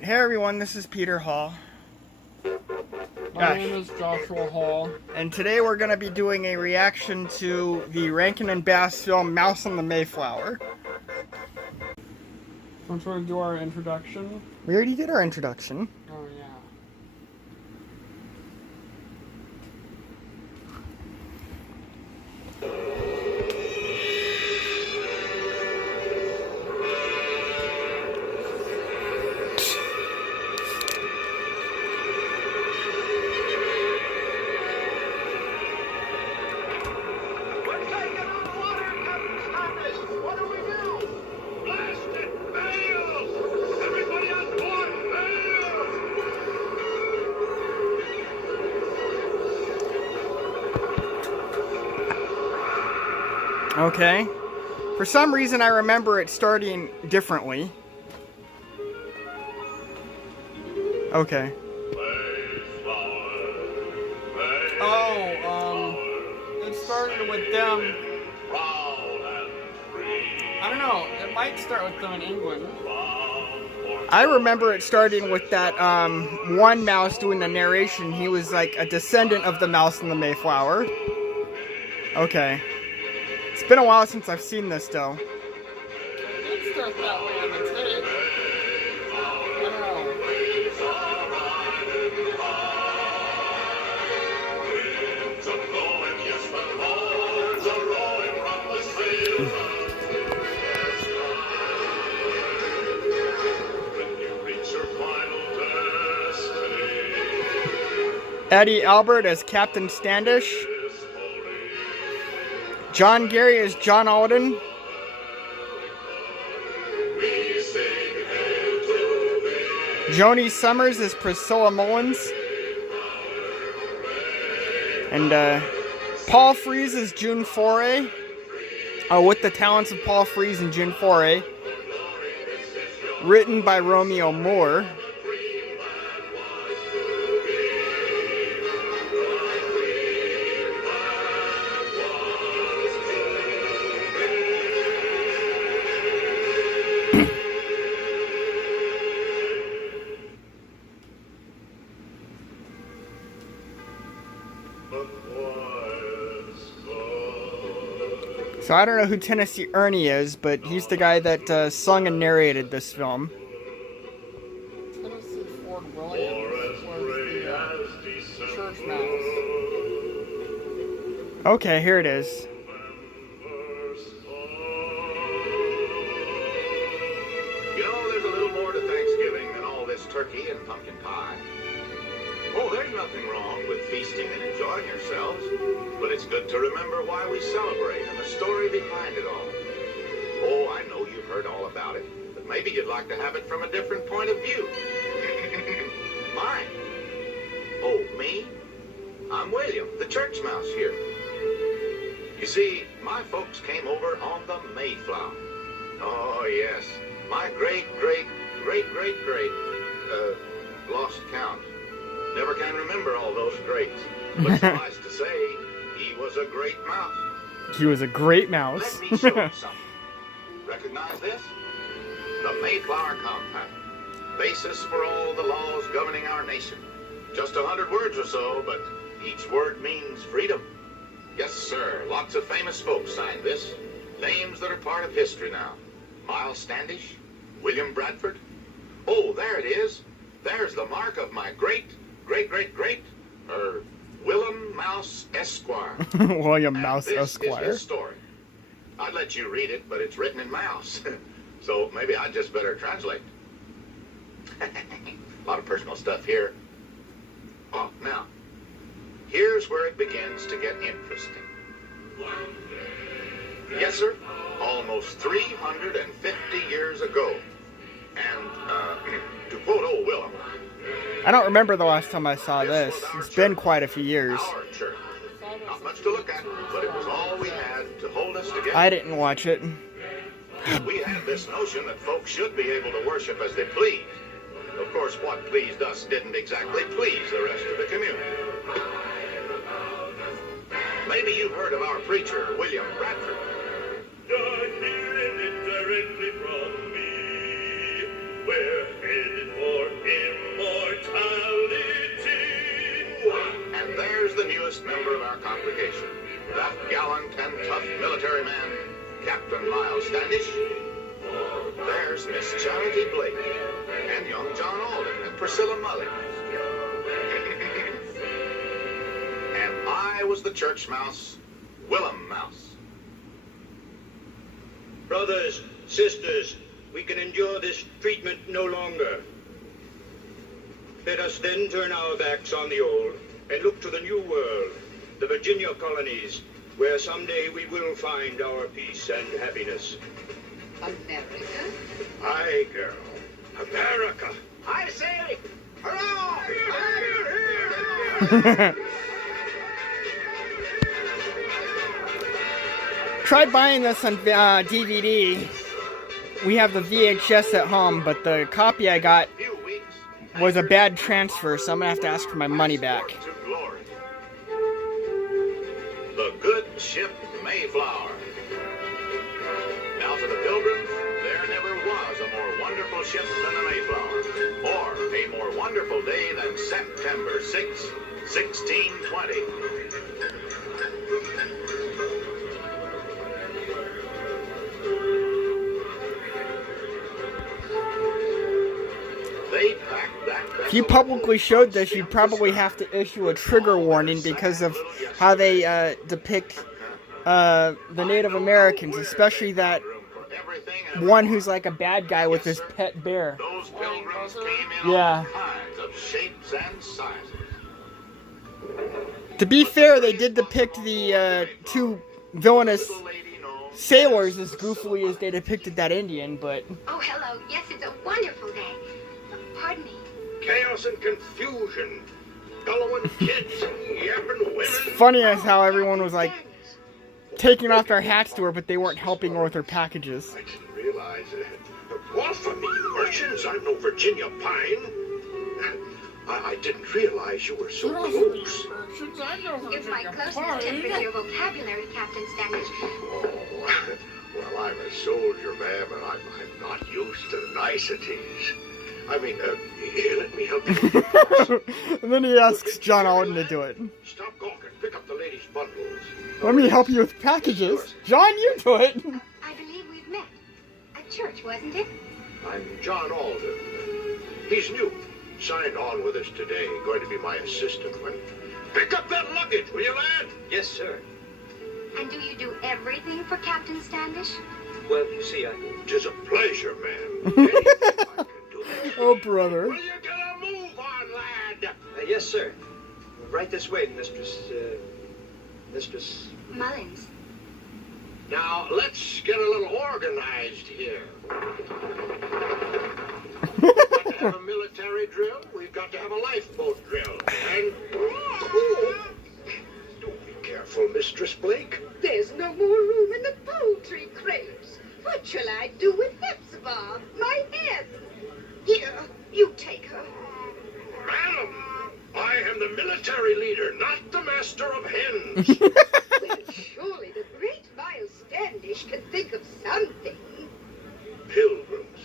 Hey everyone, this is Peter Hall. My name is Joshua Hall. And today we're going to be doing a reaction to the Rankin and Bass film Mouse on the Mayflower. I'm trying to do our introduction. We already did our introduction. Oh yeah. Okay. For some reason I remember it starting differently. Okay. It started with them. I don't know, it might start with them in England. I remember it starting with that one mouse doing the narration. He was like a descendant of the mouse in the Mayflower. Okay. It's been a while since I've seen this though. It did start that way on the tape. I don't know. Eddie Albert as Captain Standish. John Gary as John Alden. Joni Summers as Priscilla Mullins. And Paul Frees as June Foray. With the talents of Paul Frees and June Foray. Written by Romeo Moore. So I don't know who Tennessee Ernie is, but he's the guy that sung and narrated this film. Tennessee Ford Williams was the church mouse. Okay, here it is. You know, there's a little more to Thanksgiving than all this turkey and pumpkin pie. Oh, there's nothing wrong with feasting and enjoying yourselves, but it's good to remember why we celebrate and the story behind it all. Oh, I know you've heard all about it, but maybe you'd like to have it from a different point of view. Mine. Oh, me? I'm William, the church mouse here. You see, my folks came over on the Mayflower. Oh, yes. My great, lost count. Never can remember all those greats. But suffice to say, he was a great mouse. He was a great mouse. Let me show you something. Recognize this? The Mayflower Compact. Basis for all the laws governing our nation. Just 100 words or so, but each word means freedom. Yes, sir. Lots of famous folks signed this. Names that are part of history now. Miles Standish, William Bradford. Oh, there it is. There's the mark of my Willem Mouse Esquire. William Mouse this Esquire. Is his story. I'd let you read it, but it's written in mouse. So maybe I'd just better translate. A lot of personal stuff here. Oh, now, here's where it begins to get interesting. Yes, sir. Almost 350 years ago. And, to quote old Willem, I don't remember the last time I saw this. It's been quite a few years. our church. Not much to look at, but it was all we had to hold us together. I didn't watch it. We had this notion that folks should be able to worship as they please. Of course, what pleased us didn't exactly please the rest of the community. Maybe you've heard of our preacher, William Bradford. We're headed for newest member of our congregation, that gallant and tough military man, Captain Miles Standish. There's Miss Charity Blake, and young John Alden, and Priscilla Mullins. And I was the church mouse, Willem Mouse. Brothers, sisters, we can endure this treatment no longer. Let us then turn our backs on the old and look to the new world, the Virginia colonies, where someday we will find our peace and happiness. America? Aye, girl. America. I say, hurrah! Tried buying this on DVD. We have the VHS at home, but the copy I got was a bad transfer, so I'm gonna have to ask for my money back. The good ship Mayflower. Now to the Pilgrims, there never was a more wonderful ship than the Mayflower, or a more wonderful day than September 6, 1620. They packed that vessel. If you publicly showed this, you'd probably have to issue a trigger warning because of how they depict the Native Americans, especially that one who's like a bad guy with his pet bear. Those pilgrims came in Yeah. all kinds of shapes and sizes. To be fair, they did depict the two villainous sailors as goofily as they depicted that Indian, but Oh, hello. Yes, it's a wonderful day. Pardon me. Chaos and confusion. Bellowing kids and yapping women. it's funny as how everyone was like taking off their hats to her, but they weren't helping her with her packages. I didn't realize it. Blasphemy, merchants, I'm no Virginia pine. I didn't realize you were so close. It's my closeness tip for your vocabulary, Captain Standish. Oh, well, I'm a soldier, ma'am, and I'm not used to niceties. I mean, here, let me help you. And then he asks John Alden to do it. Stop gawking. Pick up the ladies' bundles. Let me help you with packages. John, you do it. I believe we've met. At church, wasn't it? I'm John Alden. He's new. Signed on with us today. Going to be my assistant when... Pick up that luggage, will you, lad? Yes, sir. And do you do everything for Captain Standish? Well, you see, Tis a pleasure, ma'am. Anything I can do. Oh, brother. Will you get a move on, lad? Yes, sir. Right this way, Mistress... Mullins. Now, let's get a little organized here. We've got to have a military drill. We've got to have a lifeboat drill. And... Don't be careful, Mistress Blake. There's no more room in the poultry crates. What shall I do with Hepzibah, my hen? Here, you take her. Madam, I am the military leader, not the master of hens. Well, surely the great Miles Standish can think of something. Pilgrims.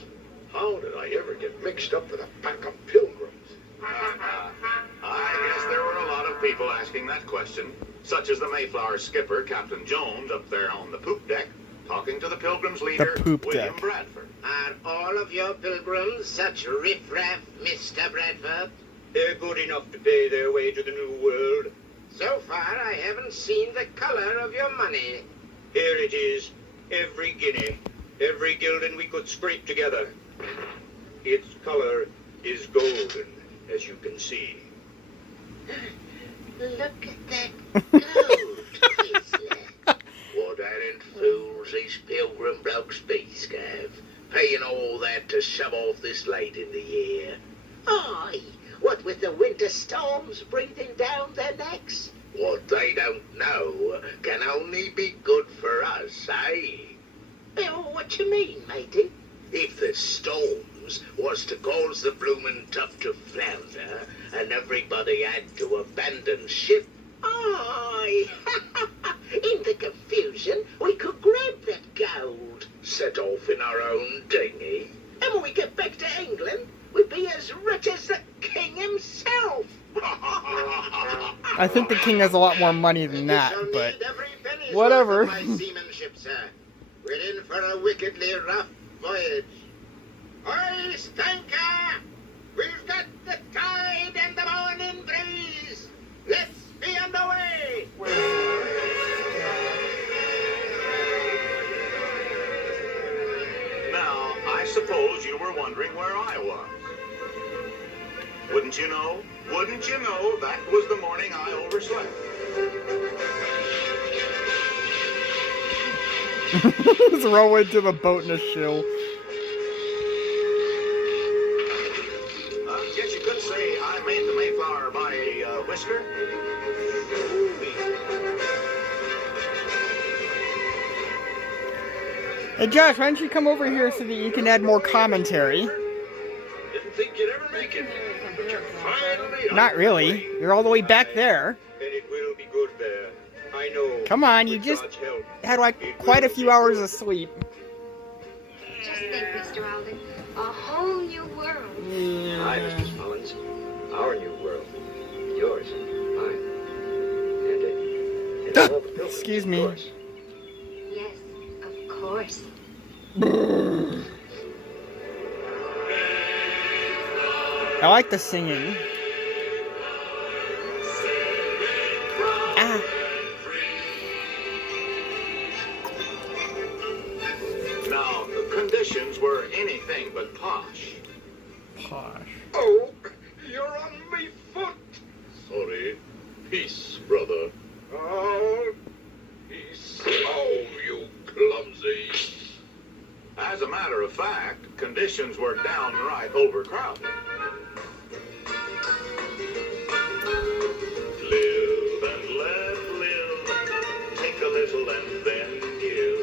How did I ever get mixed up with a pack of pilgrims? I guess there were a lot of people asking that question, such as the Mayflower skipper, Captain Jones, up there on the poop deck, talking to the Pilgrim's leader, poop William deck. Bradford. Are all of your pilgrims such riffraff, Mr. Bradford? They're good enough to pay their way to the New World. So far, I haven't seen the color of your money. Here it is, every guinea, every gilden we could scrape together. Its color is golden, as you can see. Look at that gold, Whistler. What added fools these pilgrim blokes be, Scav. Paying all that to shove off this late in the year. Aye, what with the winter storms breathing down their necks? What they don't know can only be good for us, eh? Well, what you mean, matey? If the storms was to cause the bloomin' tub to flounder and everybody had to abandon ship, Aye, in the confusion, we could grab that gold. set off in our own dinghy. And when we get back to England, we'd be as rich as the king himself. I think the king has a lot more money than You that, shall but need every penny's whatever. worth of my seamanship, sir. We're in for a wickedly rough voyage. Hoist anchor! We've got the tide and the morning breeze. Let's be underway. Now, I suppose you were wondering where I was. Wouldn't you know? Wouldn't you know that was the morning I overslept? Let's roll into the boat in a shoe. Guess you could say I made the Mayflower by a whisker. Hey Josh, why don't you come over here so that you can add more commentary? Didn't think you'd ever make it, but you're finally Not really. You're all the way back there. And it will be good there. I know. Come on, you With just God's help. had like quite a few hours of sleep. Just think, Mr. Alden, a whole new world. Hi, Mrs. Mullins. Our new world. Yours. Mine. And all the pilgrims, Excuse of me. course. Yes, of course. I like the singing. Ah. Now, the conditions were anything but posh. Posh. Oh, you're on me foot. Sorry. Peace, brother. Oh, peace. Oh, you clumsy. As a matter of fact, conditions were downright overcrowded. Live and let live. Take a little and then give.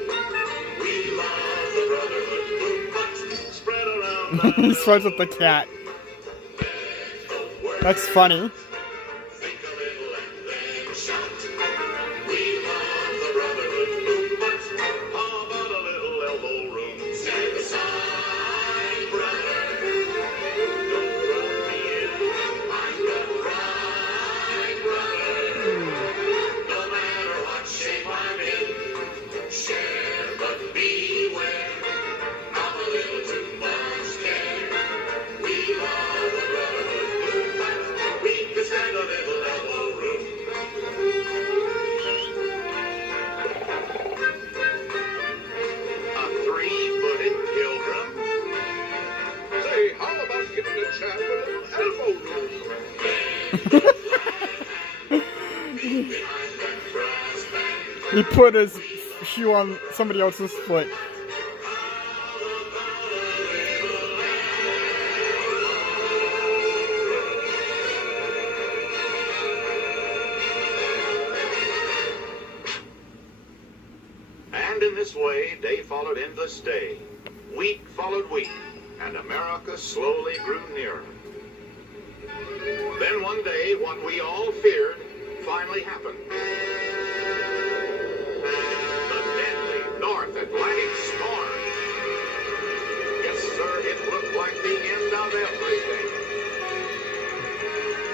We love the brotherhood movement. Spread around that He sweats with the cat. That's funny. Think a little and then shout. We love the brotherhood movement. How about a little elbow room? Step aside, brother. Don't rub me in. I'm the right brother. No matter what shape I'm in, share but beware. I'm a little too much care. We love the brotherhood movement. We can stand a little elbow room. A three-footed pilgrim. Say, how about giving a chap a little elbow room? He put his shoe on somebody else's foot. And in this way, day followed endless day. Week followed week, and America slowly grew nearer. Then one day, what we all feared finally happened. The deadly North Atlantic storm. Yes, sir, it looked like the end of everything.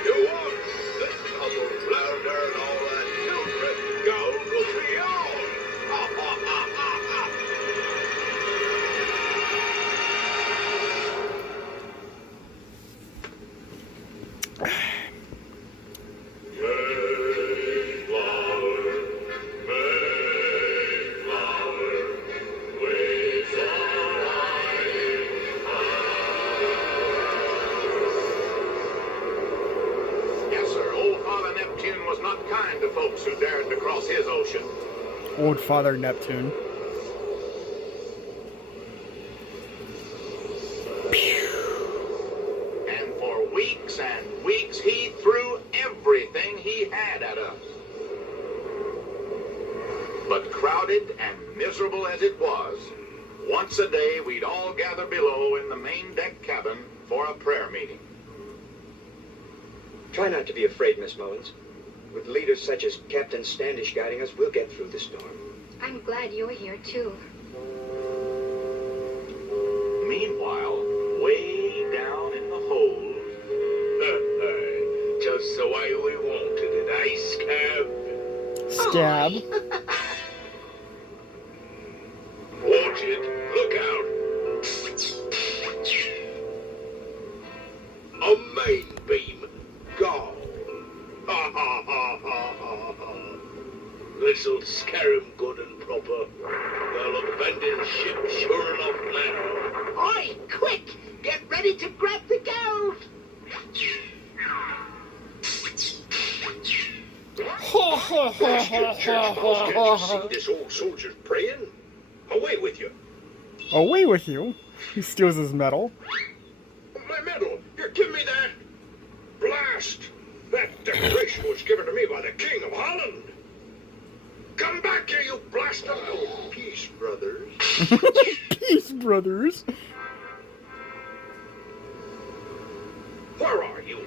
You want the double flounder and all that children gold will be yours. Ha ha ha ha ha. Mayflower, Mayflower, waves are riding high. Yes, sir, old Father Neptune was not kind to folks who dared to cross his ocean. Old Father Neptune. And for weeks and weeks, he threw everything he had at us. But crowded and miserable as it was, once a day we'd all gather below in the main deck cabin for a prayer meeting. Try not to be afraid, Miss Mullins. With leaders such as Captain Standish guiding us, we'll get through the storm. I'm glad you're here, too. Meanwhile, way down in the hold, Just the way we wanted it, eh, Scab. Watch it. Look out. A main beam. Go. Ha ha ha ha ha ha. This'll scare him good and proper. They'll abandon ship sure enough now. Oi, quick! Get ready to grab the gold! See this old soldier's praying? Away with you. Away with you. He steals his medal. My medal. Here, give me that. Blast. That decoration was given to me by the King of Holland. Come back here, you blasted. Oh, peace, brothers. Peace, brothers. Where are you,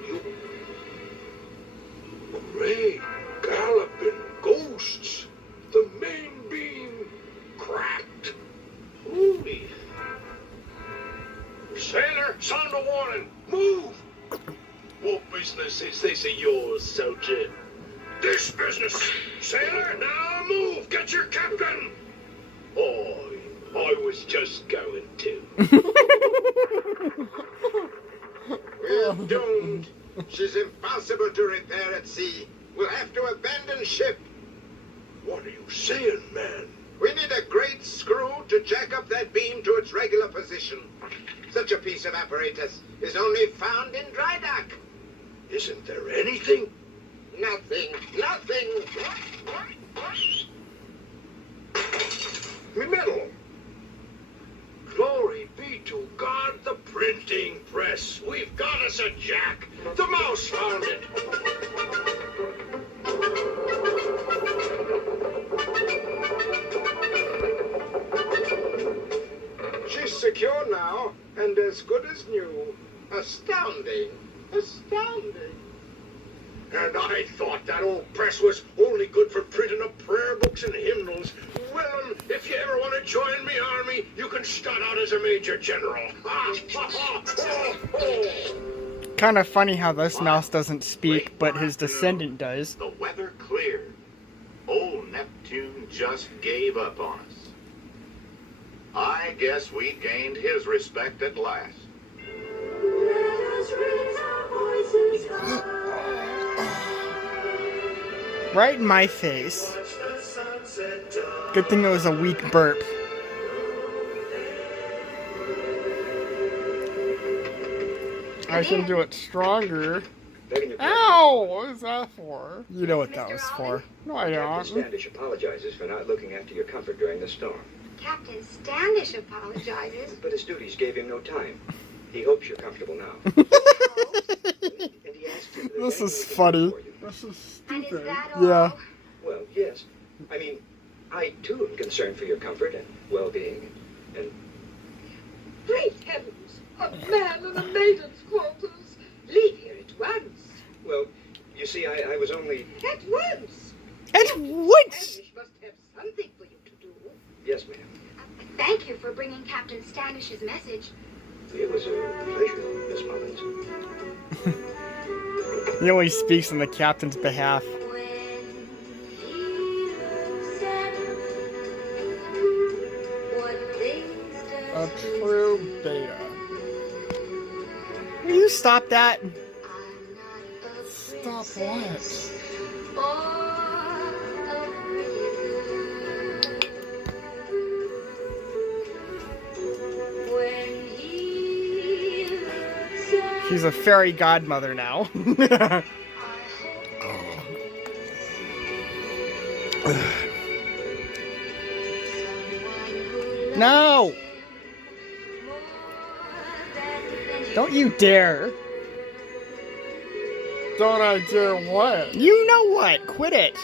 Hooray, galloping ghosts. The main beam cracked. Holy. Sailor, sound a warning. Move. What business is this of yours, soldier? This business. Sailor, now move. Get your captain. Oh, I was just going to. We're doomed. She's impossible to repair at sea. We'll have to abandon ship. What are you saying, man? We need a great screw to jack up that beam to its regular position. Such a piece of apparatus is only found in dry dock. Isn't there anything? Nothing. Nothing. Me medal. Glory be to God, the printing press. We've got us a jack. The mouse found it. She's secure now, and as good as new. Astounding. Astounding. And I thought that old press was only good for printing up prayer books and hymnals. Well, if you ever want to join me army, you can start out as a major general. Ha, ha, ha, ho, ho. Kind of funny how this mouse doesn't speak, but his descendant does. The weather cleared. Old Neptune just gave up on us. I guess we gained his respect at last. Right in my face. Good thing it was a weak burp. I can do it stronger. Ow! What was that for? You know what that was for. No, I Captain don't. Standish apologizes for not looking after your comfort during the storm. Captain Standish apologizes. But his duties gave him no time. He hopes you're comfortable now. And he asked if there's This is anything funny. for you. This is And is stupid. that all? Yeah. Well, yes. I mean, I too am concerned for your comfort and well-being. And Great heavens! A man in a maiden's quarters! Leave here at once! well, you see, I was only. At once! At once! Standish must have something for you to do. Yes, ma'am. Thank you for bringing Captain Standish's message. It was a pleasure, Miss Mullins. He only speaks on the captain's behalf. A true beta. Will you stop that? Stop what? She's a fairy godmother now. No! Don't you dare. Don't I dare what? You know what? Quit it.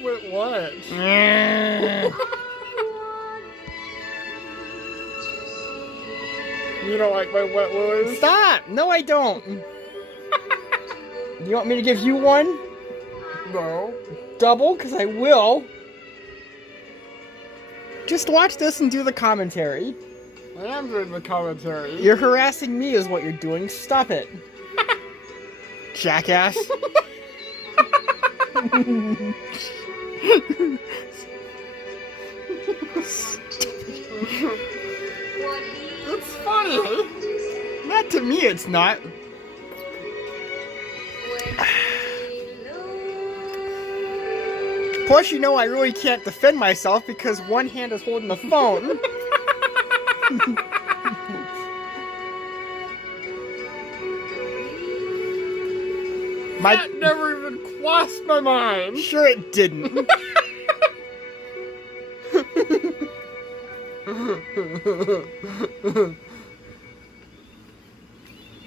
Quit what? You don't like my wet willies? Stop! No, I don't. You want me to give you one? No. Double? Because I will. Just watch this and do the commentary. I am doing the commentary. You're harassing me is what you're doing. Stop it. Jackass. It's funny. Not to me, it's not. Plus, you know, I really can't defend myself because one hand is holding the phone. That never even crossed my mind. Sure it didn't.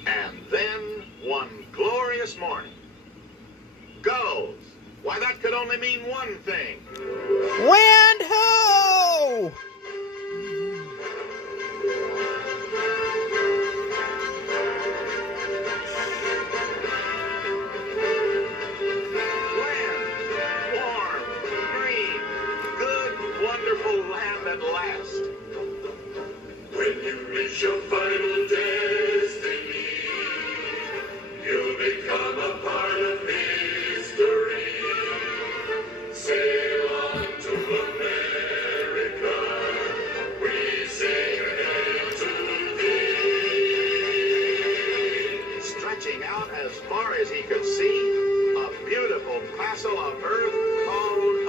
And then, one glorious morning, goes. Why, that could only mean one thing. Land ho! Land, warm, green, good, wonderful land at last. When you reach your final destiny, you'll become a part of history. Sail on to America. We sing hail to thee. Stretching out as far as he could see, a beautiful parcel of earth called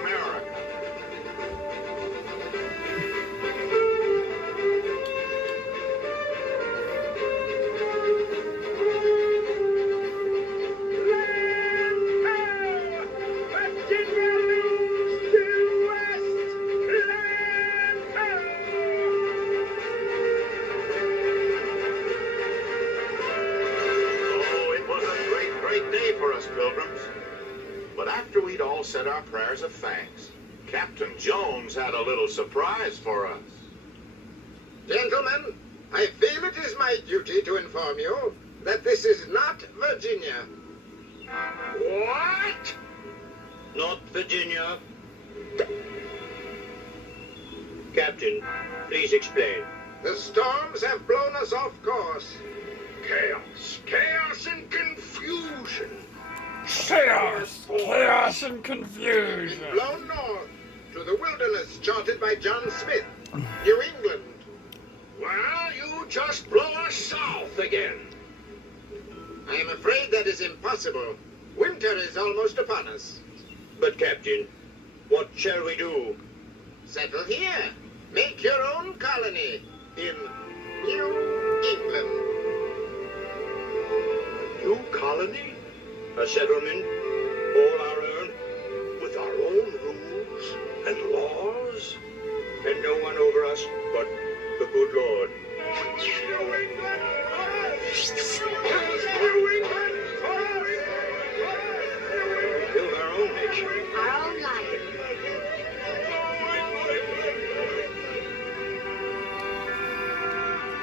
America. Oh, it was a great, great day for us pilgrims. But after we'd all said our prayers of thanks, Captain Jones had a little surprise for us. Gentlemen, I feel it is my duty to inform you that this is not Virginia. What? Not Virginia. Captain, please explain. The storms have blown us off course. Chaos, chaos and confusion. Chaos and confusion. Blown north to the wilderness charted by John Smith, New England. Well, you just blow us south again. I am afraid that is impossible. Winter is almost upon us. But, Captain, what shall we do? Settle here. Make your own colony in New England. New colony? A settlement, all our own, With our own rules and laws? and no one over us but the good Lord. New England for us! Build our own nation. Our own life.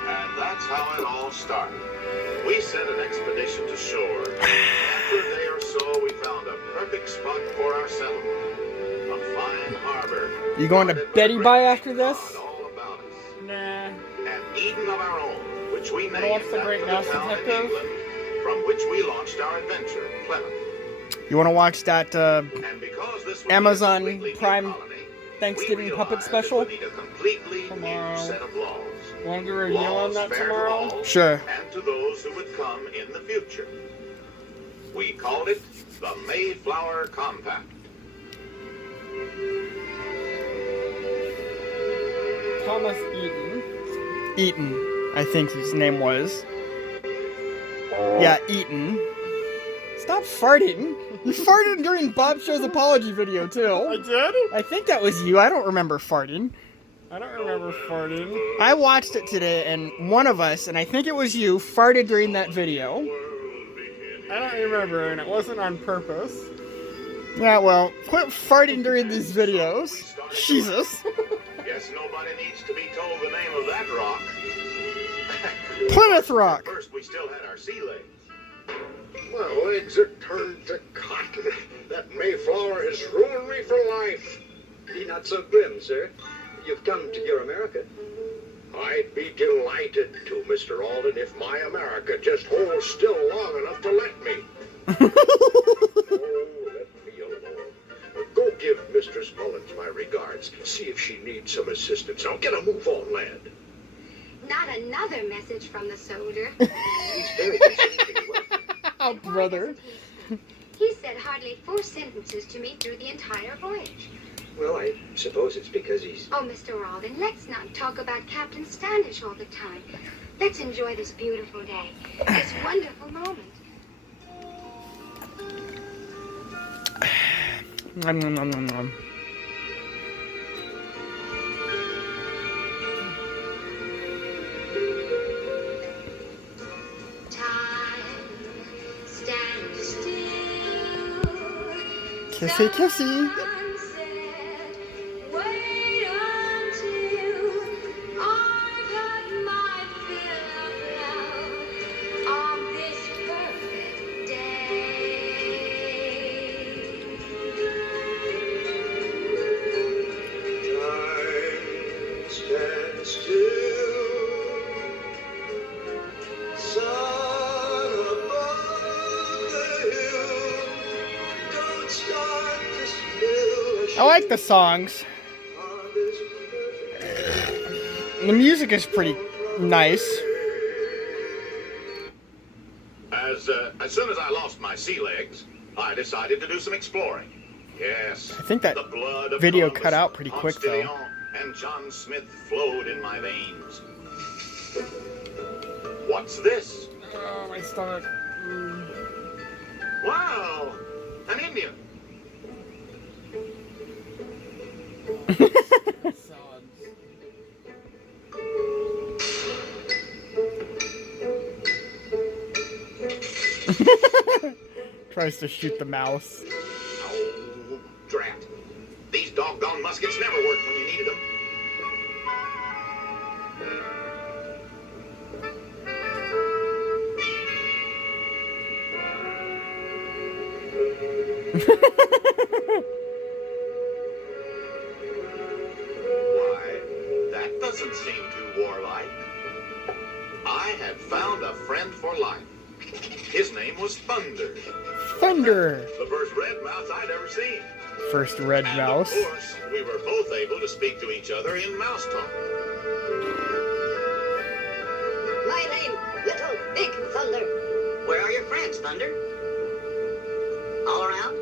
And that's how it all started. We sent an expedition to shore. After a day or so, we found a perfect spot for our settlement. A fine harbor. You going to Betty Bye after this? All about us. Nah. An Eden of our own, which we named What's the after Great the Mouse town in Detective? England, from which we launched our adventure, Plymouth. You want to watch that And because this would be a Amazon completely new Prime colony, Thanksgiving we puppet realized special? it would need a completely Tomorrow. new set of laws. Want to do a review on Laws that fair to tomorrow? all Sure. and to those who would come in the future. We called it the Mayflower Compact. Thomas Eden. Eaton, I think his name was. Yeah, Eaton. Stop farting. You farted during Bob Show's apology video, I too. did? I think that was you. I don't remember farting. I don't remember farting. I watched it today, and one of us, and I think it was you, farted during that video. I don't remember, and it wasn't on purpose. Yeah, well, quit farting during these videos. Jesus. Guess nobody needs to be told the name of that rock. Plymouth Rock. First, we still had our sea legs. My legs are turned to cotton. That Mayflower has ruined me for life. Be not so grim, sir. You've come to your America. I'd be delighted to, Mr. Alden, if my America just holds still long enough to let me. Oh, let me alone. Go give upstairs. See if she needs some assistance. Now get a move on, lad. Not another message from the soldier. He's very concerned. Oh, brother. He said hardly 4 sentences to me through the entire voyage. Well, I suppose it's because he's... Oh, Mr. Alden, let's not talk about Captain Standish all the time. Let's enjoy this beautiful day, this wonderful moment. Nom, nom, nom, nom, nom. Time stands still. Kissy, kissy. Sunset, wait until I've had my fill of love on this perfect day. Time stands still. Sun above the hill. Don't start to spill. I like the songs. The music is pretty nice. As soon as I lost my sea legs, I decided to do some exploring. Yes. I think that the blood of video Columbus, cut out pretty quick, Ponce de though. Leon, and John Smith flowed in my veins. What's this? Oh, my stomach. Wow, an Indian. Tries to shoot the mouse. Oh, drat. These doggone muskets never worked when you needed them. Why, that doesn't seem too warlike. I had found a friend for life. His name was Thunder, Thunder. the first red mouse I'd ever seen. First red And mouse. of course, we were both able to speak to each other in mouse talk. My name, Little Big Thunder. Where are your friends, Thunder? All around?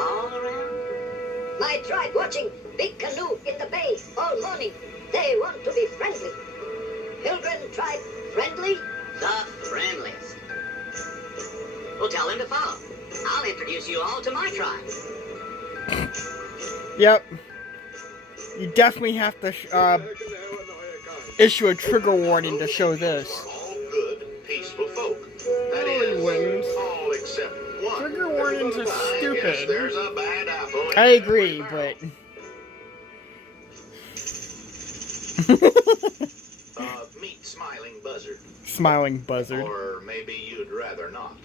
All around? My tribe watching Big Canoe in the bay all morning. They want to be friendly. Pilgrim tribe friendly? The friendliest. Well, tell them to follow. I'll introduce you all to my tribe. Yep. You definitely have to issue a trigger warning to show this. All good, peaceful folk. That No, you is, wouldn't. all except one. Trigger warnings are I guess stupid. there's a bad apple in I every agree, barrel. but... Meet Smiling Buzzard. Smiling buzzard. Or maybe you'd rather not.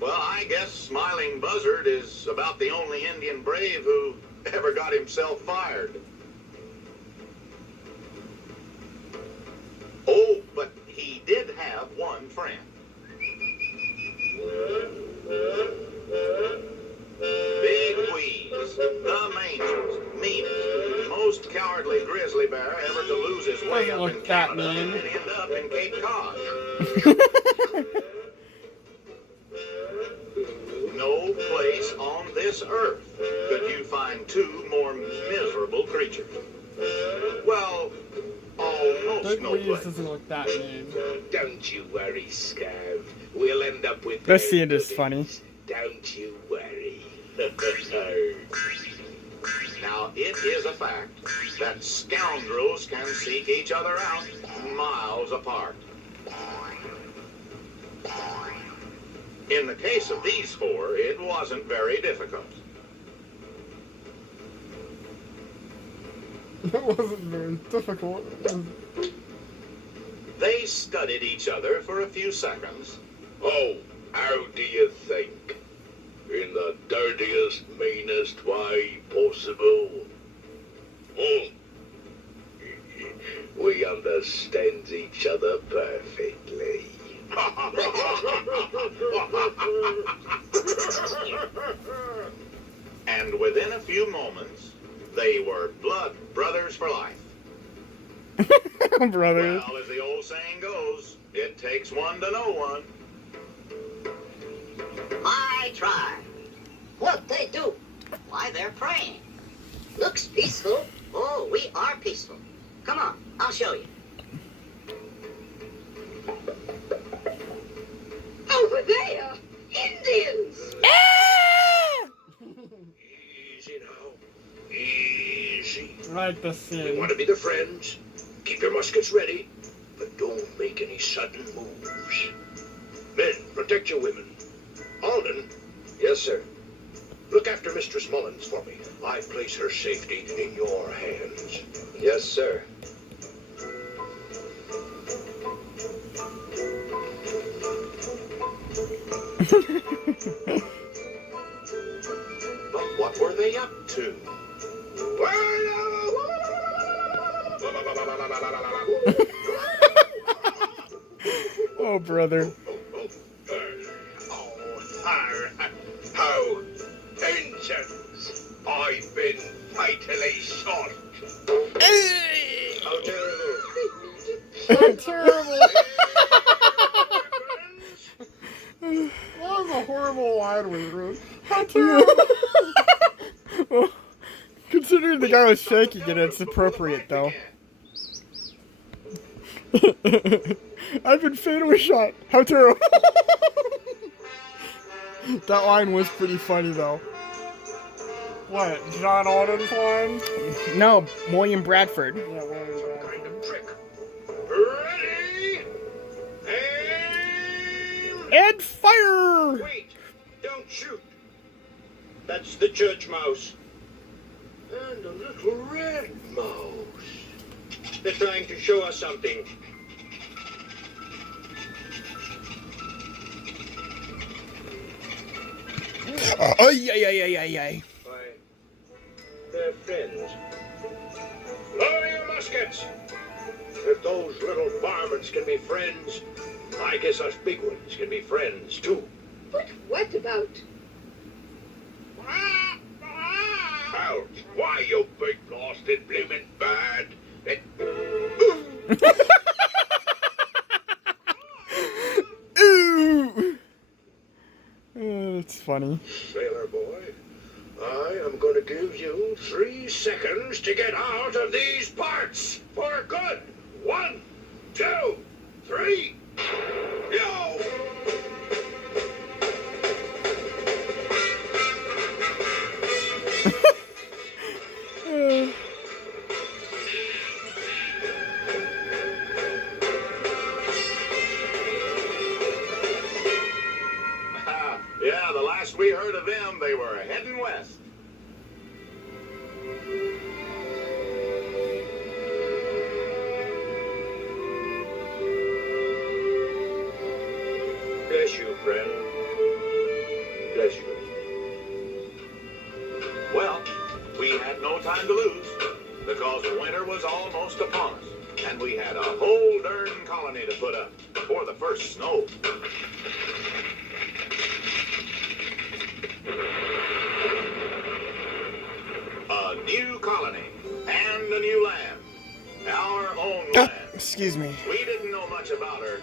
Well, I guess Smiling Buzzard is about the only Indian brave who ever got himself fired. Oh, but he did have one friend. Big Wheeze, the mangiest, meanest, most cowardly grizzly bear ever to lose his way Doesn't up look in that Canada mean. and end up in Cape Cod. No place on this earth could you find two more miserable creatures. Well, almost Big no Wheeze place. doesn't look that mean. Don't you worry, Scav. We'll end up with This their scene is goodies. funny. Don't you worry. Now, it is a fact that scoundrels can seek each other out miles apart. In the case of these four, it wasn't very difficult. It wasn't very difficult. They studied each other for a few seconds. Oh, how do you think? In the dirtiest, meanest way possible. We understand each other perfectly. And within a few moments, they were blood brothers for life. Brothers. Well, as the old saying goes, it takes one to know one. My tribe. What they do? Why, they're praying. Looks peaceful. Oh, we are peaceful. Come on, I'll show you. Over there, Indians. Easy now. Easy. Like the We scene. want to be their friends. Keep your muskets ready, but don't make any sudden moves. Men, protect your women. Alden. Yes, sir. Look after Mistress Mullins for me. I place her safety in your hands. Yes, sir. But what were they up to? Oh, brother. How? Engines. I've been fatally shot. How terrible. So terrible. That was a horrible line we wrote. How terrible. Well, considering the guy was shaking it, it's appropriate, though. I've been fatally shot. How terrible. That line was pretty funny, though. What, John Alden's line? No, William Bradford. Yeah, William Bradford. Kind of trick. Ready? Aim! And fire! Wait! Don't shoot! That's the church mouse. And a little red mouse. They're trying to show us something. Ay. Why, they're friends. Lower your muskets! If those little varmints can be friends, I guess us big ones can be friends, too. But what about... Ouch! Why, you big blasted bloomin' bird! Ooh! It's funny. Sailor boy, I am going to give you 3 seconds to get out of these parts for good. 1, 2, 3. Yo! Yeah, the last we heard of them, they were heading west. Bless you, friend. Bless you. Well, we had no time to lose because winter was almost upon us, and we had a whole darn colony to put up before the first snow. A new colony and a new land. Our own land. Excuse me. We didn't know much about her,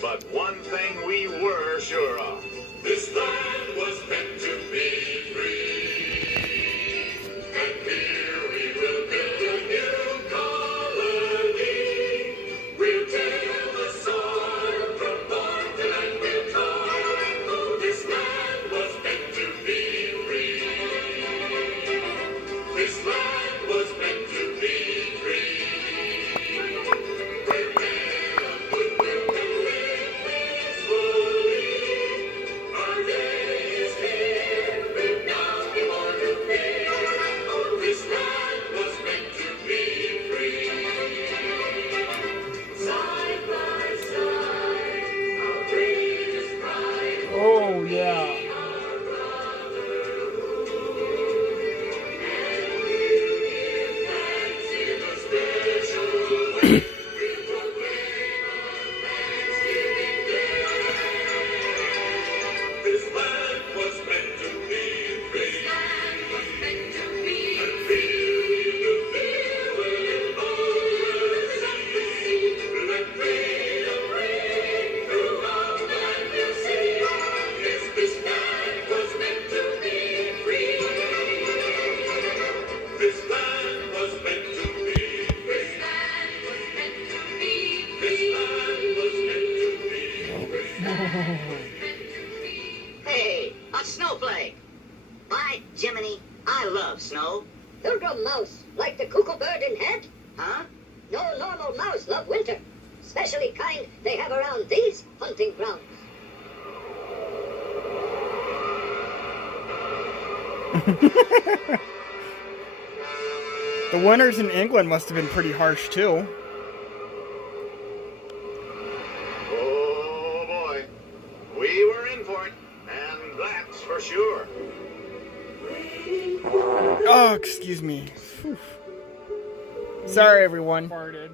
but one thing we were sure of. This land was meant to be free. And here we will build a new colony. We'll tell the song from morn till night we'll talk. Oh, this land was meant to be free. This land was meant to be free. Where men of goodwill can live peacefully. Our day is here. mouse, like the cuckoo bird in head? Huh? No normal mouse love winter. Especially kind they have around these hunting grounds. The winters in England must have been pretty harsh too. Oh boy, we were in for it, and that's for sure. Oh, excuse me. Whew. Sorry, everyone. Farted.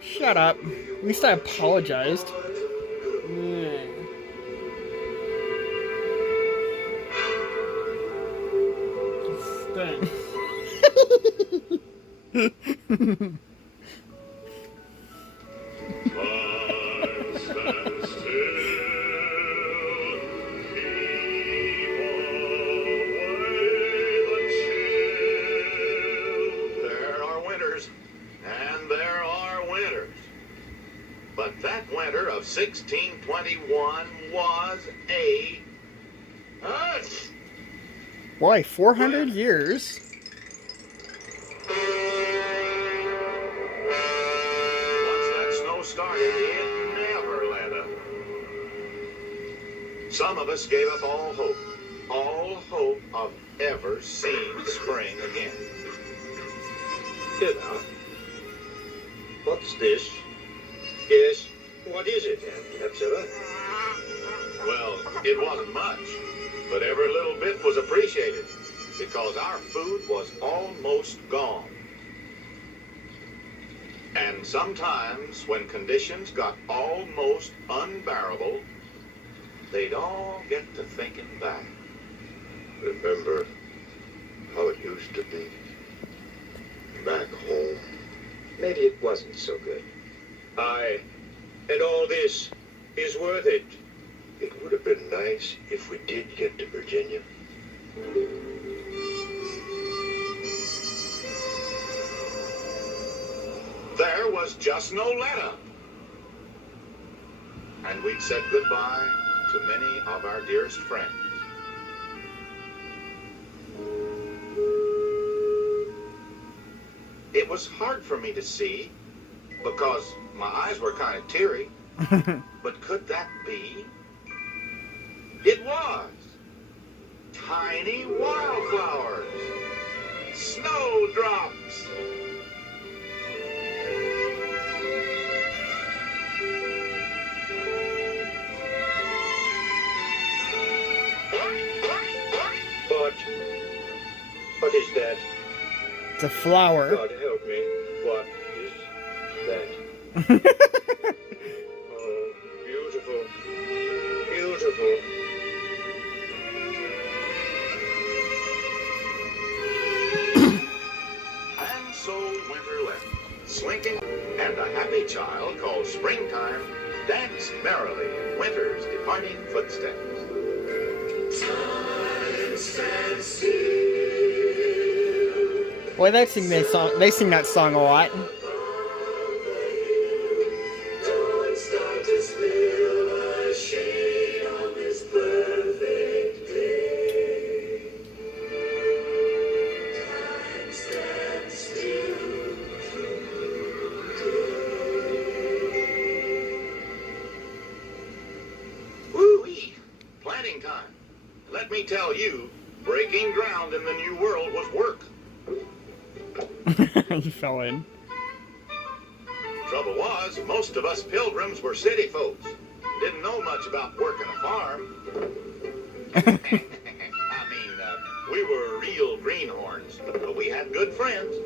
Shut up. At least I apologized. Stink. There are winters, and there are winters. But that winter of 1621 was a... Boy, 400 years. Once that snow started, it never let up. Some of us gave up all hope of ever seeing spring again. Here now. What's this? Yes, what is it, Aunt Hepzibah? Well, it wasn't much, but every little bit was appreciated because our food was almost gone. And sometimes when conditions got almost unbearable, they'd all get to thinking back. Remember how it used to be back home? Maybe it wasn't so good. Aye, and all this is worth it. It would have been nice if we did get to Virginia. There was just no let-up. And we'd said goodbye to many of our dearest friends. It was hard for me to see because my eyes were kind of teary. But could that be? It was. Tiny wildflowers. Snowdrops. What is that? It's a flower. God help me. What is that? Oh, beautiful. Beautiful. And so winter left, slinking, and a happy child called springtime danced merrily in winter's departing footsteps. Time stands still. Boy, they sing that song a lot. Don't start to spill a shade on this perfect day. Time stands still. Woo-wee! Planting time. Let me tell you, breaking ground in the New World was work. You fell in. Trouble was, most of us pilgrims were city folks. Didn't know much about working a farm. We were real greenhorns, but we had good friends.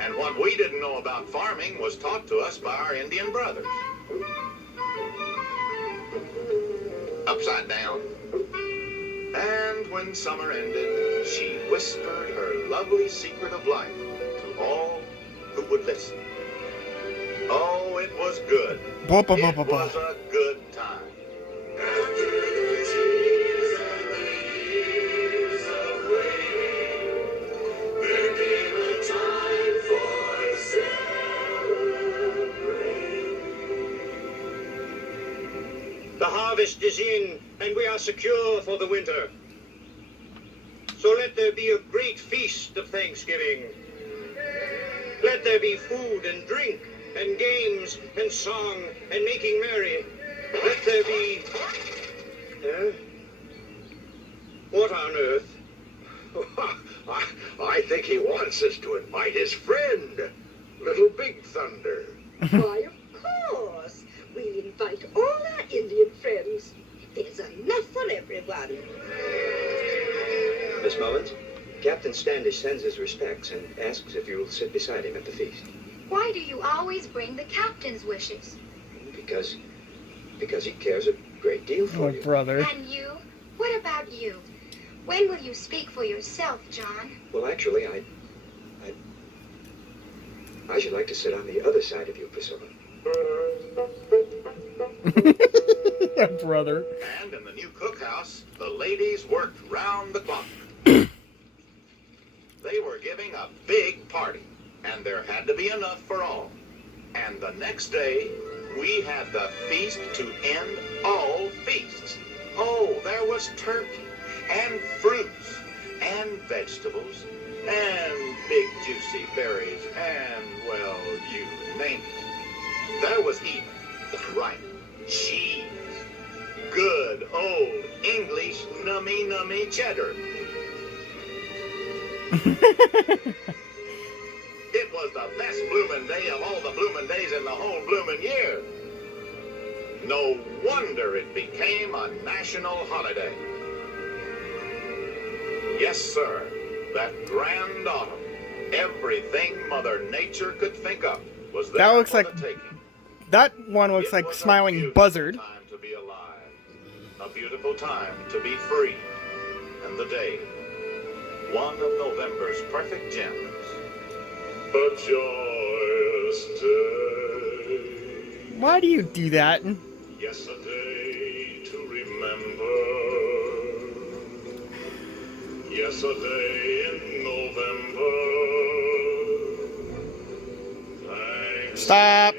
And what we didn't know about farming was taught to us by our Indian brothers. Upside down. And when summer ended, she whispered her lovely secret of life to all who would listen. Oh, it was good. It was a good time. After the tears and the years of waiting, there came a time for celebrating. The harvest is in, and we are secure for the winter. So let there be a great feast of Thanksgiving. Let there be food and drink and games and song and making merry. Let there be... What on earth? I think he wants us to invite his friend, Little Big Thunder. Why, of course. We'll invite all our Indian friends. There's enough for everyone. Miss Mullins, Captain Standish sends his respects and asks if you'll sit beside him at the feast. Why do you always bring the captain's wishes? Because he cares a great deal for Oh, you. brother. And you? What about you? When will you speak for yourself, John? Well, actually, I should like to sit on the other side of you, Priscilla. Brother. And in the new cookhouse, the ladies worked round the clock. They were giving a big party, and there had to be enough for all. And the next day, we had the feast to end all feasts. Oh, there was turkey, and fruits, and vegetables, and big juicy berries, and, well, you name it. There was even, right, cheese. Good old English nummy cheddar. It was the best bloomin' day of all the bloomin' days in the whole bloomin' year. No wonder it became a national holiday. Yes, sir, that grand autumn, everything Mother Nature could think of was there. That looks for like- the taking. That one looks It like was a Smiling beautiful Buzzard. time to be alive. A beautiful time to be free. And the day, one of November's perfect gems. A joyous day. Why do you do that? Yes, a day to remember. Yes, a day in November. Stop.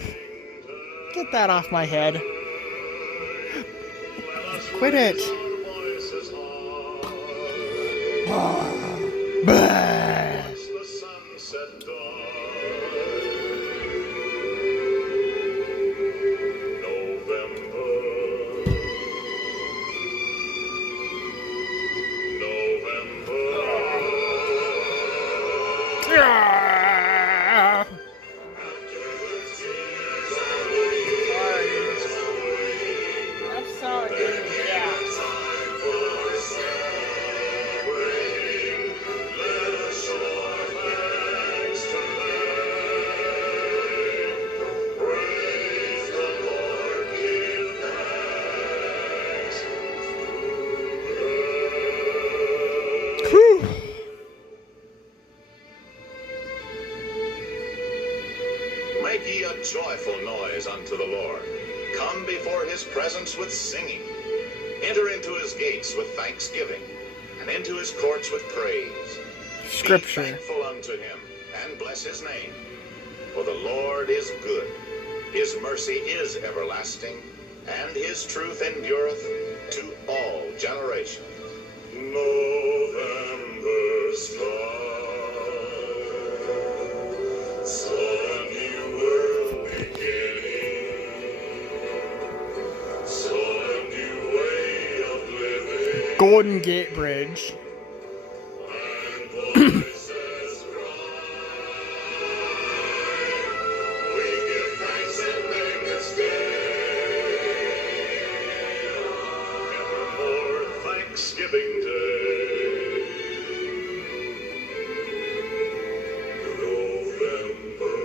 Get that off my head. Quit it. Bah. Ah. I'm sorry. Yeah. Whew. Make ye a joyful noise unto the Lord. Come before his presence with singing. Enter into his gates with thanksgiving, and into his courts with praise. Scripture. Be thankful unto him, and bless his name. For the Lord is good. His mercy is everlasting, and his truth endureth to all generations. November star, saw a new world beginning, saw a new way of living. Golden Gate Bridge. And voices cry, we give thanks and name this day, evermore Thanksgiving Day. November,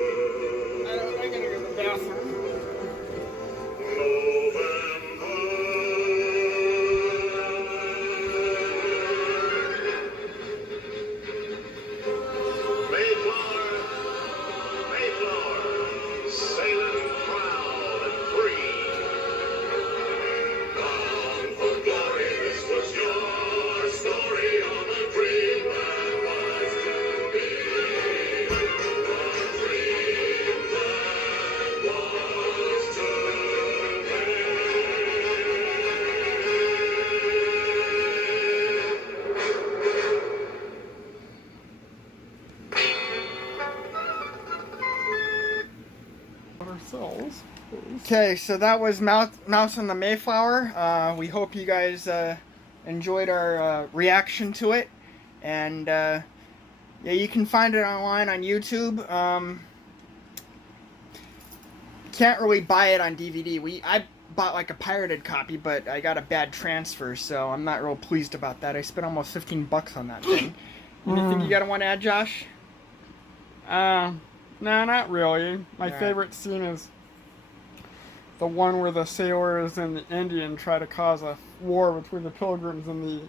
I gotta go to the bathroom. November, cells. Okay, so that was Mouse on the Mayflower. We hope you guys enjoyed our reaction to it. And yeah, you can find it online on YouTube. Can't really buy it on DVD. I bought like a pirated copy, but I got a bad transfer, so I'm not real pleased about that. I spent almost $15 on that thing. Anything you gotta want to add, Josh? No, not really. My Alright. favorite scene is the one where the sailors and the Indian try to cause a war between the Pilgrims and the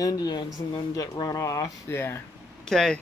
Indians and then get run off. Yeah. Okay.